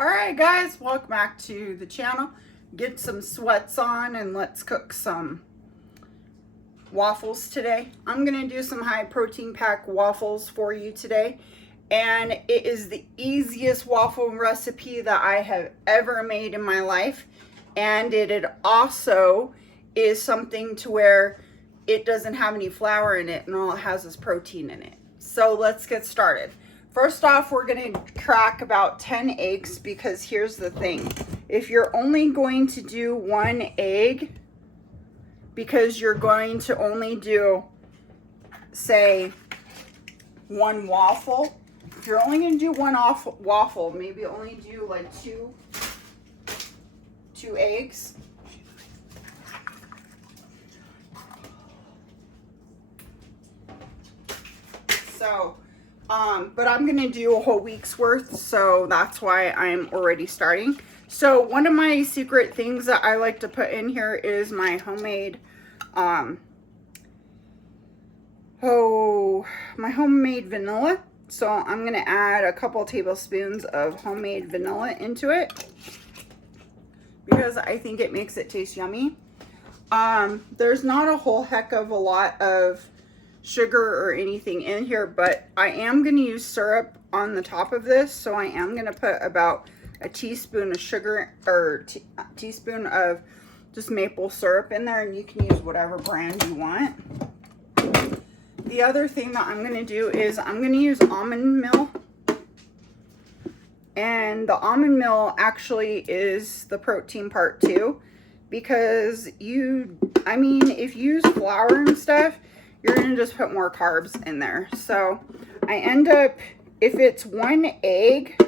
All right, guys, welcome back to the channel. Get some sweats on and let's cook some waffles today. I'm gonna do some high protein pack waffles for you today, and it is the easiest waffle recipe that I have ever made in my life, and it also is something to where it doesn't have any flour in it and all it has is protein in it. So let's get started. First off, we're going to crack about 10 eggs because here's the thing. If you're only going to do one egg, because you're going to only do, say, one waffle, if you're only going to do one waffle, maybe only do like two eggs. So, but I'm going to do a whole week's worth, so that's why I'm already starting. So one of my secret things that I like to put in here is my homemade, my homemade vanilla. So I'm going to add a couple tablespoons of homemade vanilla into it because I think it makes it taste yummy. There's not a whole heck of a lot of sugar or anything in here, but I am going to use syrup on the top of this, so I am going to put about a teaspoon of sugar or teaspoon of just maple syrup in there, and you can use whatever brand you want. The other thing that I'm going to do is I'm going to use almond meal, and the almond meal actually is the protein part too, because if you use flour and stuff, you're going to just put more carbs in there. So I end up, if it's one egg,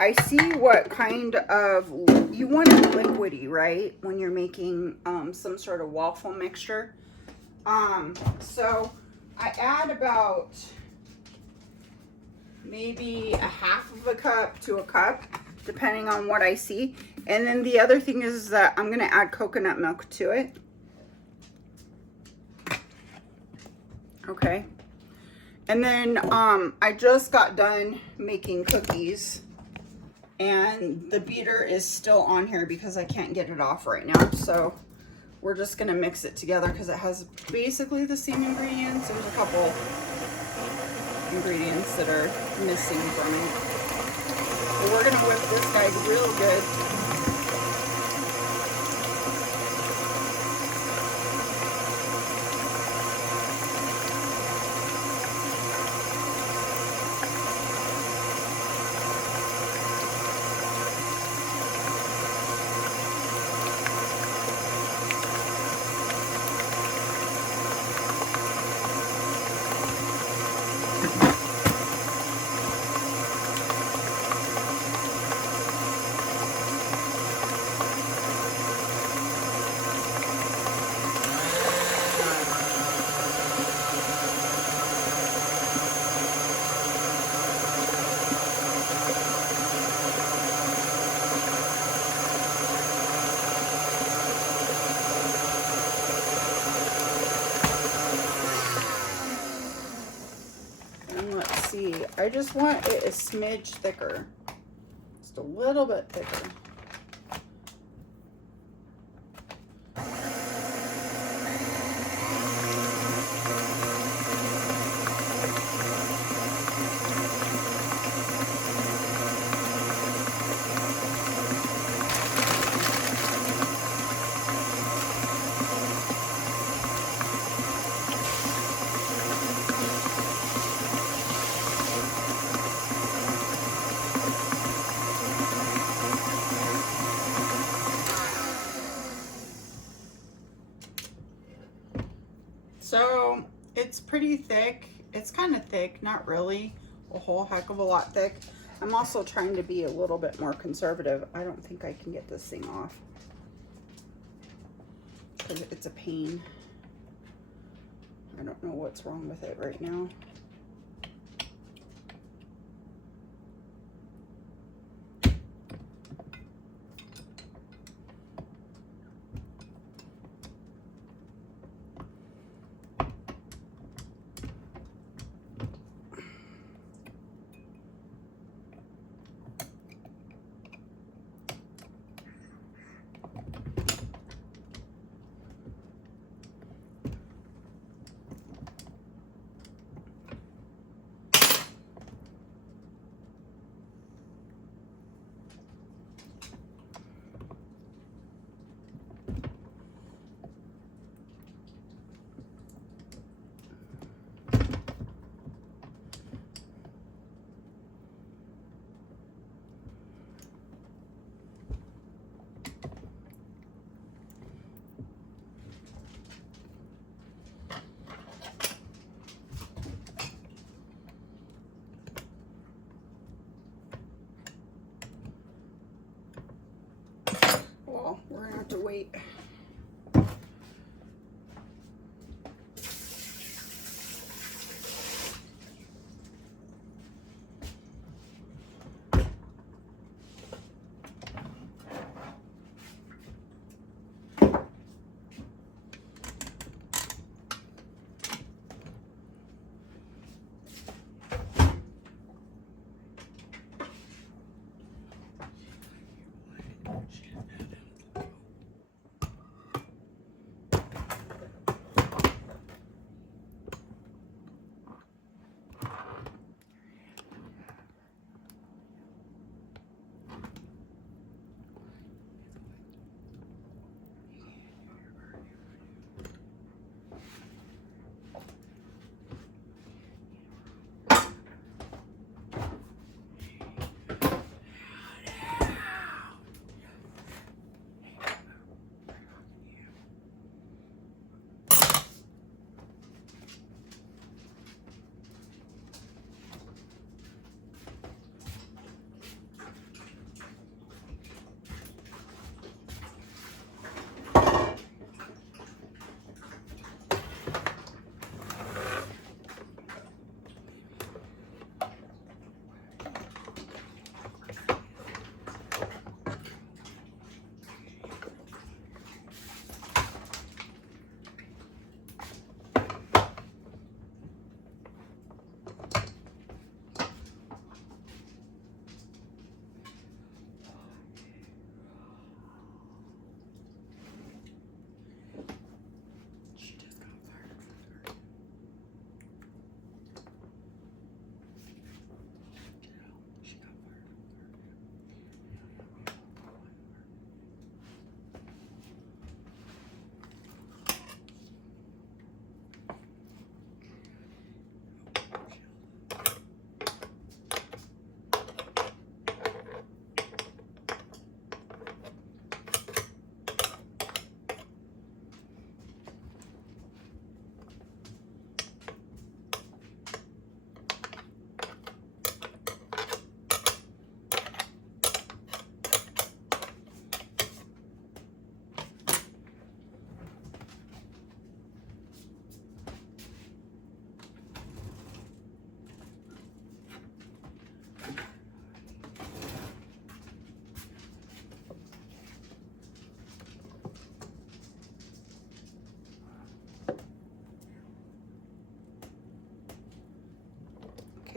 I see what kind of, you want it liquidy, right? When you're making some sort of waffle mixture. So I add about maybe a half of a cup to a cup, depending on what I see. And then the other thing is that I'm going to add coconut milk to it. Okay, and then I just got done making cookies, and the beater is still on here because I can't get it off right now. So we're just gonna mix it together because it has basically the same ingredients. There's a couple ingredients that are missing from it. But we're gonna whip this guy real good. I just want it a smidge thicker, just a little bit thicker. So it's pretty thick. It's kind of thick, not really a whole heck of a lot thick. I'm also trying to be a little bit more conservative. I don't think I can get this thing off because it's a pain. I don't know what's wrong with it right now. well, we're gonna have to wait.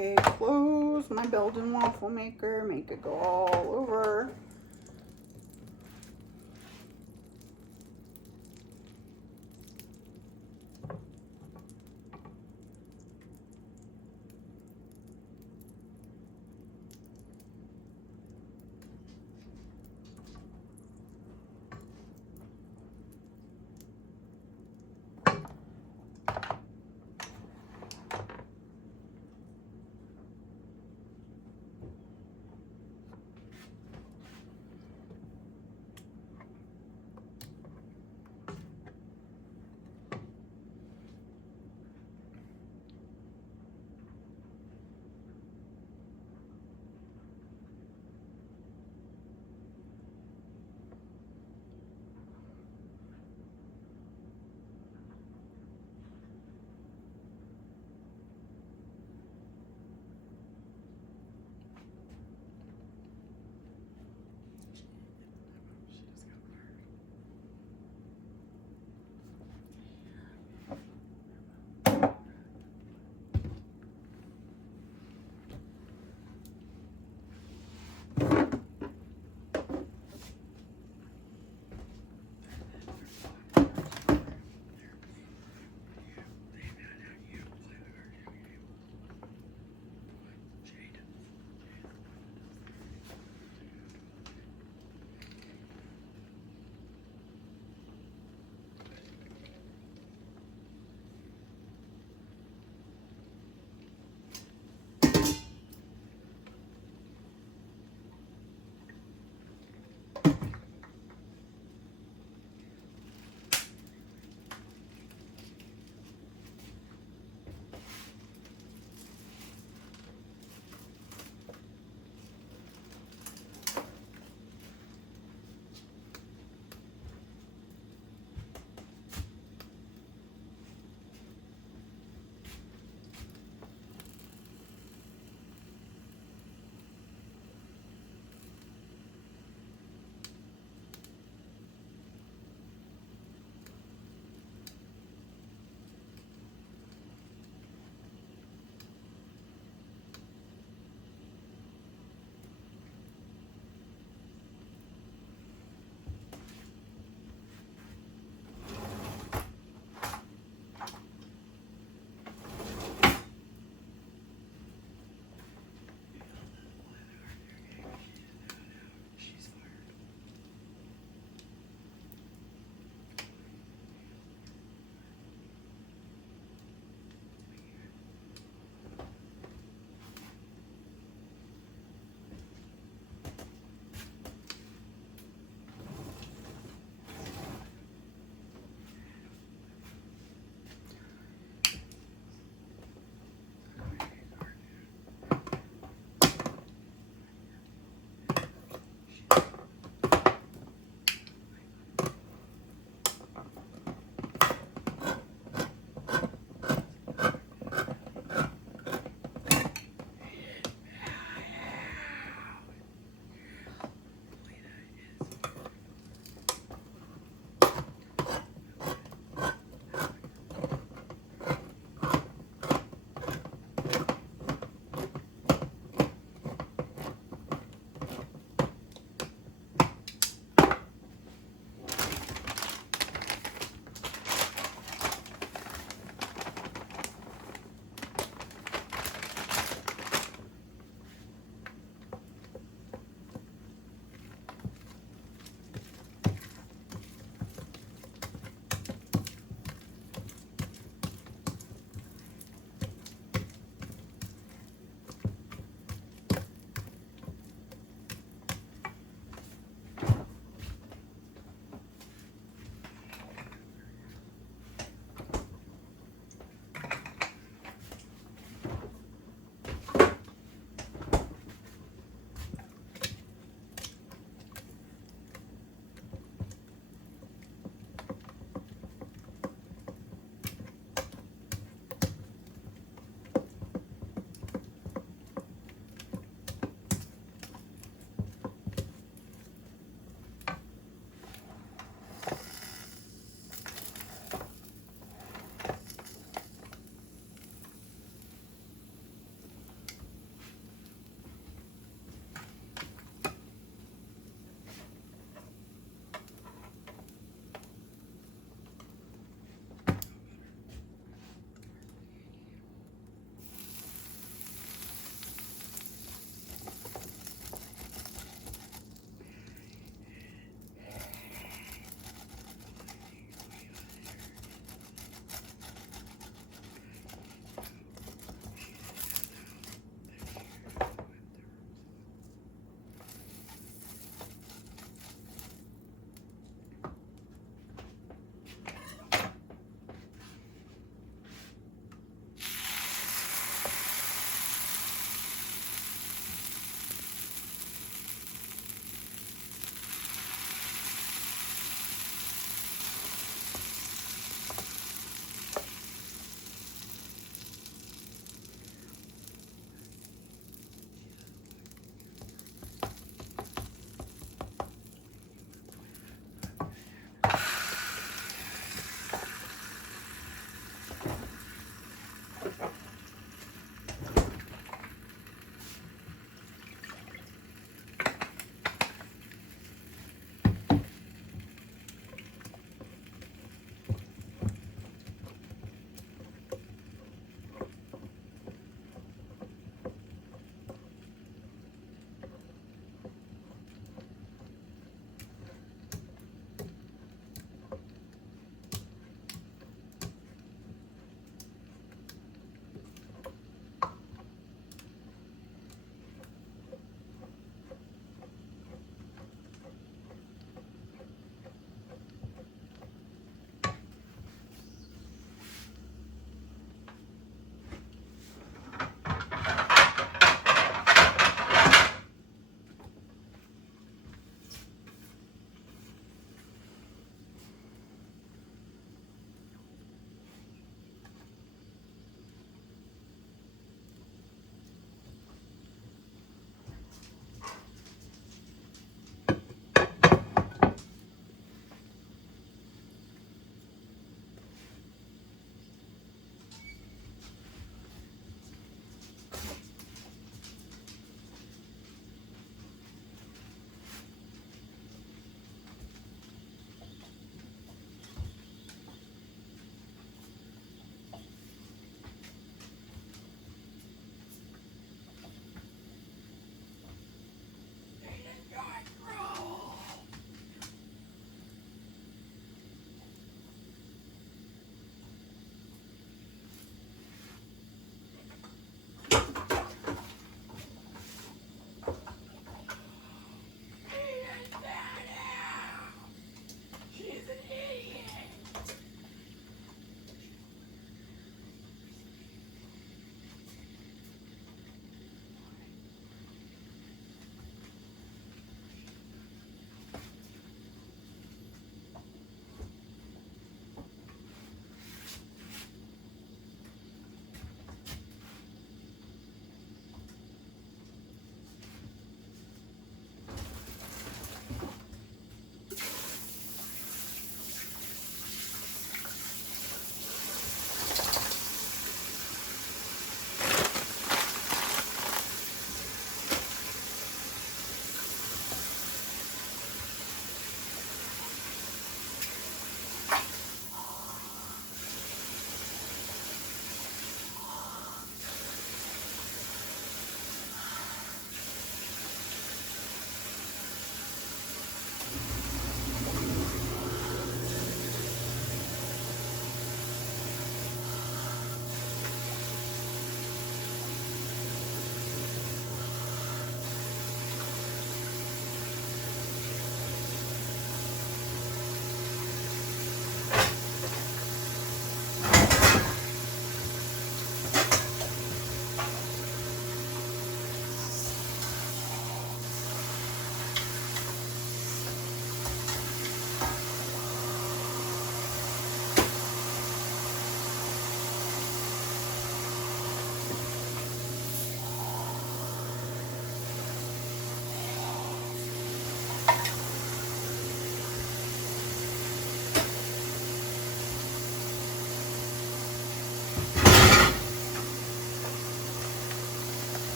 Okay, close my Belgian waffle maker, make it go all over.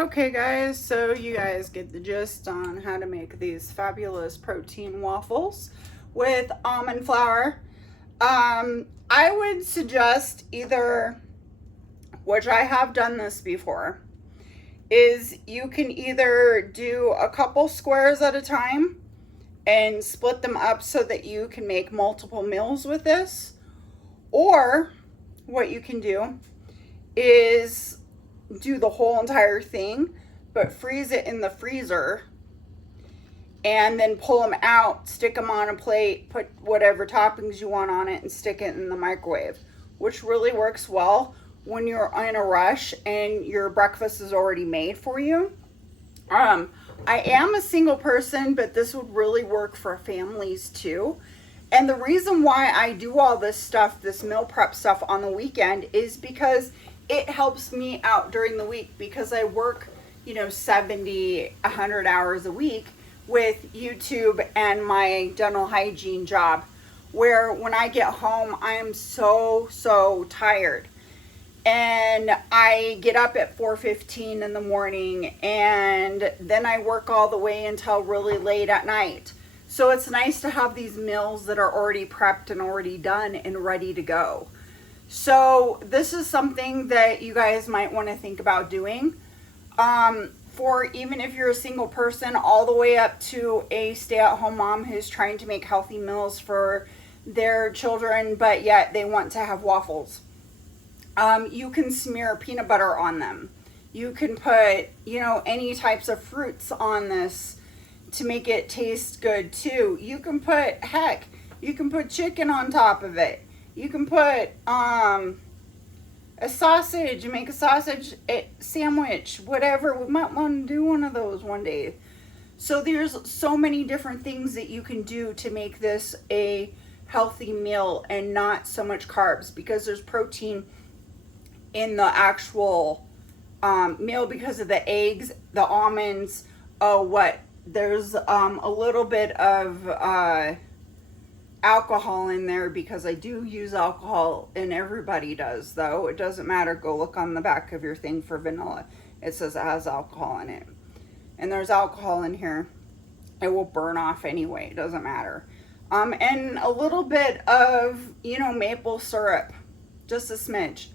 Okay guys, so you guys get the gist on how to make these fabulous protein waffles with almond flour. I would suggest either, which I have done this before, is you can either do a couple squares at a time and split them up so that you can make multiple meals with this, or what you can do is do the whole entire thing but freeze it in the freezer and then pull them out, stick them on a plate, put whatever toppings you want on it and stick it in the microwave, which really works well when you're in a rush and your breakfast is already made for you. I am a single person, but this would really work for families too. And the reason why I do all this stuff, this meal prep stuff on the weekend, is because it helps me out during the week, because I work, 70, 100 hours a week with YouTube and my dental hygiene job, where when I get home, I am so tired. And I get up at 4:15 in the morning, and then I work all the way until really late at night. So it's nice to have these meals that are already prepped and already done and ready to go. So this is something that you guys might want to think about doing. For even if you're a single person, all the way up to a stay-at-home mom who's trying to make healthy meals for their children, but yet they want to have waffles. You can smear peanut butter on them. You can put, any types of fruits on this to make it taste good too. You can put, you can put chicken on top of it. You can put a sausage, make a sausage sandwich, whatever. We might want to do one of those one day. So there's so many different things that you can do to make this a healthy meal and not so much carbs, because there's protein in the actual meal because of the eggs, the almonds. There's a little bit of alcohol in there, because I do use alcohol, and everybody does, though. It doesn't matter. Go look on the back of your thing for vanilla. It says it has alcohol in it. And there's alcohol in here. It will burn off anyway. It doesn't matter. And a little bit of, maple syrup. Just a smidge.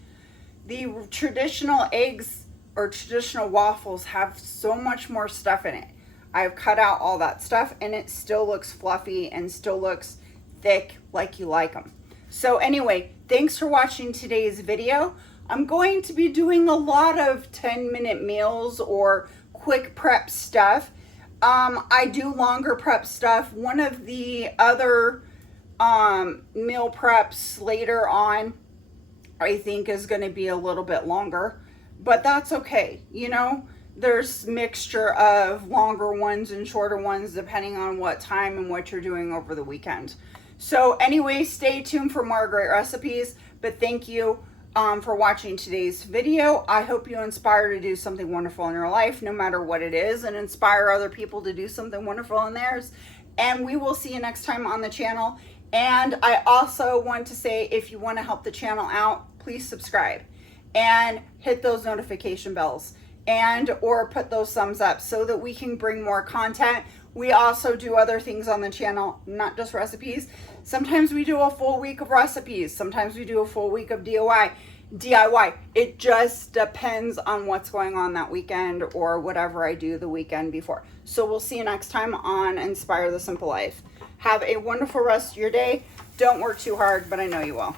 The traditional eggs or traditional waffles have so much more stuff in it. I've cut out all that stuff, and it still looks fluffy and still looks thick like you like them. So anyway, thanks for watching today's video. I'm going to be doing a lot of 10-minute meals or quick prep stuff. I do longer prep stuff. One of the other meal preps later on, I think, is going to be a little bit longer, but that's okay. There's mixture of longer ones and shorter ones depending on what time and what you're doing over the weekend. So anyway, stay tuned for more great recipes, but thank you for watching today's video. I hope you inspire to do something wonderful in your life, no matter what it is, and inspire other people to do something wonderful in theirs. And we will see you next time on the channel. And I also want to say, if you want to help the channel out, please subscribe and hit those notification bells, and or put those thumbs up so that we can bring more content. We also do other things on the channel, not just recipes. Sometimes we do a full week of recipes. Sometimes we do a full week of DIY. It just depends on what's going on that weekend or whatever I do the weekend before. So we'll see you next time on Inspire the Simple Life. Have a wonderful rest of your day. Don't work too hard, but I know you will.